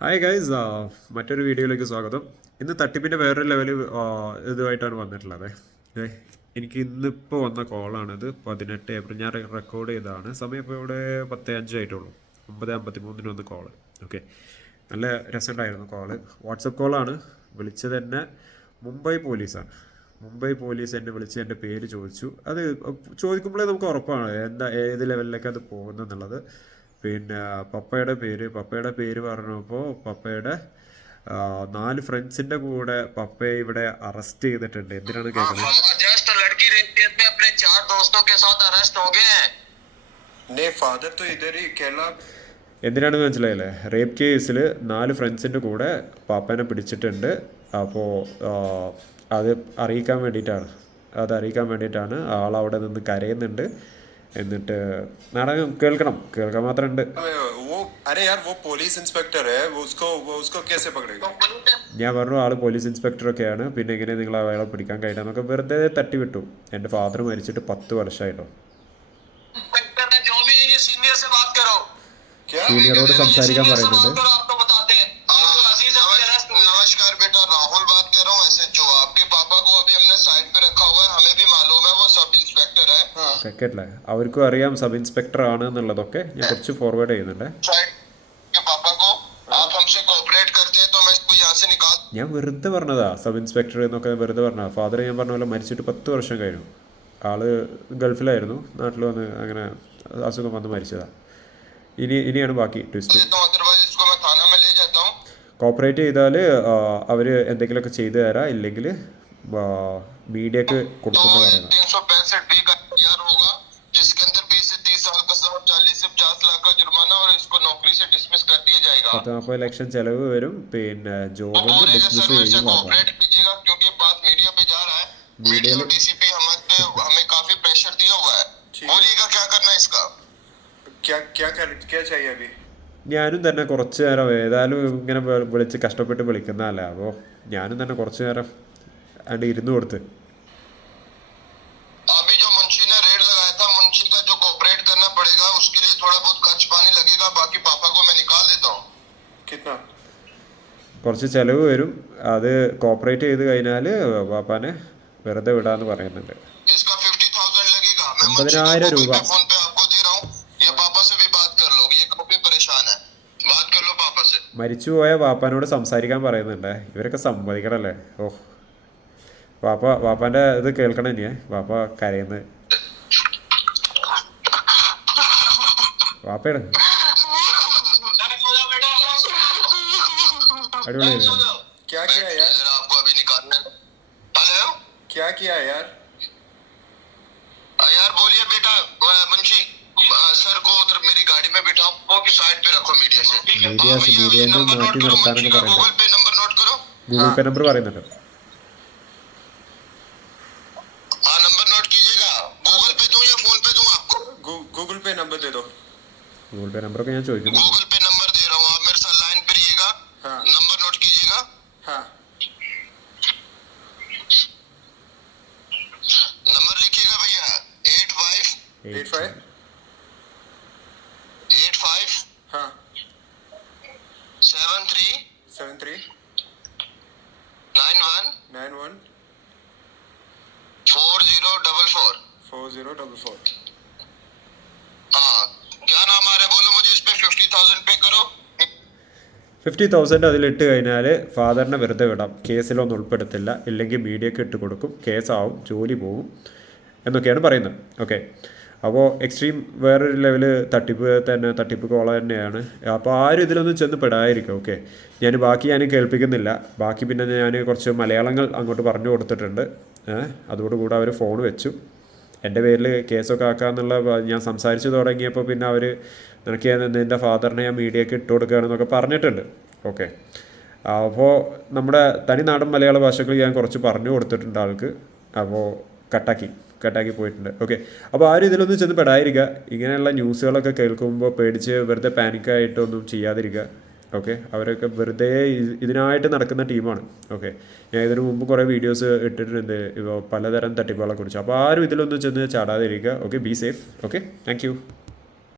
Hi guys, മറ്റൊരു വീഡിയോയിലേക്ക് സ്വാഗതം. ഇന്ന് തട്ടിപ്പിൻ്റെ വേറൊരു ലെവൽ ഇതുമായിട്ടാണ് വന്നിട്ടുള്ളത്. ഏ, എനിക്ക് ഇന്നിപ്പോൾ വന്ന കോളാണിത്. 18 ഏപ്രിൽ ഞാൻ റെക്കോർഡ് ചെയ്തതാണ്. സമയം ഇപ്പോൾ ഇവിടെ 10:05 ആയിട്ടുള്ളൂ. 9:53 വന്ന് കോള്. ഓക്കെ, നല്ല രസമുണ്ടായിരുന്നു കോള്. വാട്സപ്പ് കോളാണ്. വിളിച്ചത് തന്നെ മുംബൈ പോലീസാണ്. മുംബൈ പോലീസ് എന്നെ വിളിച്ച് എൻ്റെ പേര് ചോദിച്ചു. അത് ചോദിക്കുമ്പോഴേ നമുക്ക് ഉറപ്പാണ് ഏത് ലെവലിലേക്ക് അത് പോകുന്നെന്നുള്ളത്. പിന്നെ പപ്പയുടെ പേര് പറഞ്ഞപ്പോൾ പപ്പയുടെ 4 ഫ്രണ്ട്സിൻ്റെ കൂടെ പപ്പയെ ഇവിടെ അറസ്റ്റ് ചെയ്തിട്ടുണ്ട്. എന്തിനാണ് കേൾക്കുന്നത്? എന്തിനാണെന്ന് മനസ്സിലായില്ലേ? റേപ്പ് കേസിൽ 4 ഫ്രണ്ട്സിൻ്റെ കൂടെ പാപ്പനെ പിടിച്ചിട്ടുണ്ട്. അപ്പോൾ അത് അറിയിക്കാൻ വേണ്ടിയിട്ടാണ് ആളവിടെ നിന്ന് കരയുന്നുണ്ട്. എന്നിട്ട് നാടകം കേൾക്കാൻ മാത്രമുണ്ട്. ഞാൻ പറഞ്ഞു ആള് പോലീസ് ഇൻസ്പെക്ടറൊക്കെയാണ്, പിന്നെ എങ്ങനെ നിങ്ങൾ അയാളെ പിടിക്കാൻ കഴിയാന്നൊക്കെ വെറുതെ തട്ടിവിട്ടു. എൻ്റെ ഫാദർ മരിച്ചിട്ട് 10 വർഷമായിട്ടോ. സീനിയറോട് സംസാരിക്കാൻ പറയുന്നുണ്ട്. കേട്ടില്ലേ? അവർക്കും അറിയാം സബ് ഇൻസ്പെക്ടർ ആണ് എന്നുള്ളതൊക്കെ. ഞാൻ കുറച്ച് ഫോർവേഡ് ചെയ്യുന്നുണ്ട്. ഞാൻ വെറുതെ പറഞ്ഞതാ സബ് ഇൻസ്പെക്ടർ എന്നൊക്കെ വെറുതെ പറഞ്ഞതാ. ഫാദർ ഞാൻ പറഞ്ഞ പോലെ മരിച്ചിട്ട് 10 വർഷം കഴിഞ്ഞു. ആള് ഗൾഫിലായിരുന്നു, നാട്ടിൽ വന്ന് അങ്ങനെ അസുഖം വന്ന് മരിച്ചതാ. ഇനിയാണ് ബാക്കി ട്വിസ്റ്റ്. കോപ്പറേറ്റ് ചെയ്താൽ അവർ എന്തെങ്കിലുമൊക്കെ ചെയ്തു തരാം, ഇല്ലെങ്കിൽ മീഡിയക്ക് കൊടുക്കുന്ന പറയുന്നത്. പത്ത് 40 ലക്ഷം ചെലവ് വരും. പിന്നെ ജോബിന് ഡിസ്മിസ് ചെയ്യും. ഞാനും തന്നെ കുറച്ച് നേരം ഏതായാലും ഇങ്ങനെ വിളിച്ച് കഷ്ടപ്പെട്ട് വിളിക്കുന്നതല്ല. അപ്പോൾ ഞാനും തന്നെ കുറച്ച് നേരം അതിൻ്റെ ഇരുന്ന് കൊടുത്ത്. കുറച്ച് ചിലവ് വരും. അത് കോപ്പറേറ്റ് ചെയ്ത് കഴിഞ്ഞാൽ പാപ്പാനെ വെറുതെ വിടാന്ന് പറയുന്നുണ്ട്. 50,000 രൂപ. മരിച്ചുപോയ പാപ്പാനോട് സംസാരിക്കാൻ പറയുന്നുണ്ട്. ഇവരൊക്കെ സമ്മതിക്കണല്ലേ? ഓഹ്, പാപ്പാൻ്റെ ഇത് കേൾക്കണം ഇനിയേ. പാപ്പ കരയുന്നത്. പാപ്പയുടെ അടിപൊളിയല്ലേ? മീഡിയനെ മാറ്റി നിർത്താനൊക്കെ പറയുന്നുണ്ട്. ഗൂഗിൾ പേ നമ്പർ പറയുന്നുണ്ട്. गूगल पे नंबर ഞാൻ ചോദിക്കുന്നു. क्या नाम आ रहा है बोलो मुझे, इस पे 50,000 पे करो. 50,000 അതിലിട്ട് കഴിഞ്ഞാൽ ഫാദറിനെ വെറുതെ വിടാം. കേസിലൊന്നും ഉൾപ്പെടുത്തില്ല, ഇല്ലെങ്കിൽ മീഡിയക്ക് ഇട്ട് കൊടുക്കും, കേസാവും, ജോലി പോകും എന്നൊക്കെയാണ് പറയുന്നത്. ഓക്കെ, അപ്പോൾ എക്സ്ട്രീം വേറൊരു ലെവല് തട്ടിപ്പ് കോള തന്നെയാണ്. അപ്പോൾ ആരും ഇതിലൊന്നും ചെന്ന് പെടാതിരിക്കും. ഓക്കെ, ബാക്കി ഞാൻ കേൾപ്പിക്കുന്നില്ല. ബാക്കി പിന്നെ ഞാൻ കുറച്ച് മലയാളങ്ങൾ അങ്ങോട്ട് പറഞ്ഞു കൊടുത്തിട്ടുണ്ട്. അതോടുകൂടെ അവർ ഫോൺ വെച്ചു. എൻ്റെ പേരിൽ കേസൊക്കെ ആക്കാമെന്നുള്ള ഞാൻ സംസാരിച്ച് തുടങ്ങിയപ്പോൾ പിന്നെ അവർ നിനക്ക് നിൻ്റെ ഫാദറിനെ ഞാൻ മീഡിയക്ക് ഇട്ട് കൊടുക്കുകയാണെന്നൊക്കെ പറഞ്ഞിട്ടുണ്ട്. ഓക്കെ, അപ്പോൾ നമ്മുടെ തനി നാടൻ മലയാള ഭാഷകൾ ഞാൻ കുറച്ച് പറഞ്ഞു കൊടുത്തിട്ടുണ്ട് ആൾക്ക്. അപ്പോൾ കട്ടാക്കി പോയിട്ടുണ്ട്. ഓക്കെ, അപ്പോൾ ആരും ഇതിലൊന്നും ചെന്ന് പെടാതിരിക്കുക. ഇങ്ങനെയുള്ള ന്യൂസുകളൊക്കെ കേൾക്കുമ്പോൾ പേടിച്ച് വെറുതെ പാനിക്കായിട്ടൊന്നും ചെയ്യാതിരിക്കുക. ഓക്കെ, അവരൊക്കെ വെറുതെ ഇതിനായിട്ട് നടക്കുന്ന ടീമാണ്. ഓക്കെ, ഞാൻ ഇതിനു മുമ്പ് കുറേ വീഡിയോസ് ഇട്ടിട്ടുണ്ട് ഇപ്പോൾ പലതരം തട്ടിപ്പുകളെ കുറിച്ച്. അപ്പോൾ ആരും ഇതിലൊന്നും ചെന്ന് ചാടാതിരിക്കുക. Okay, be safe. Okay, thank U.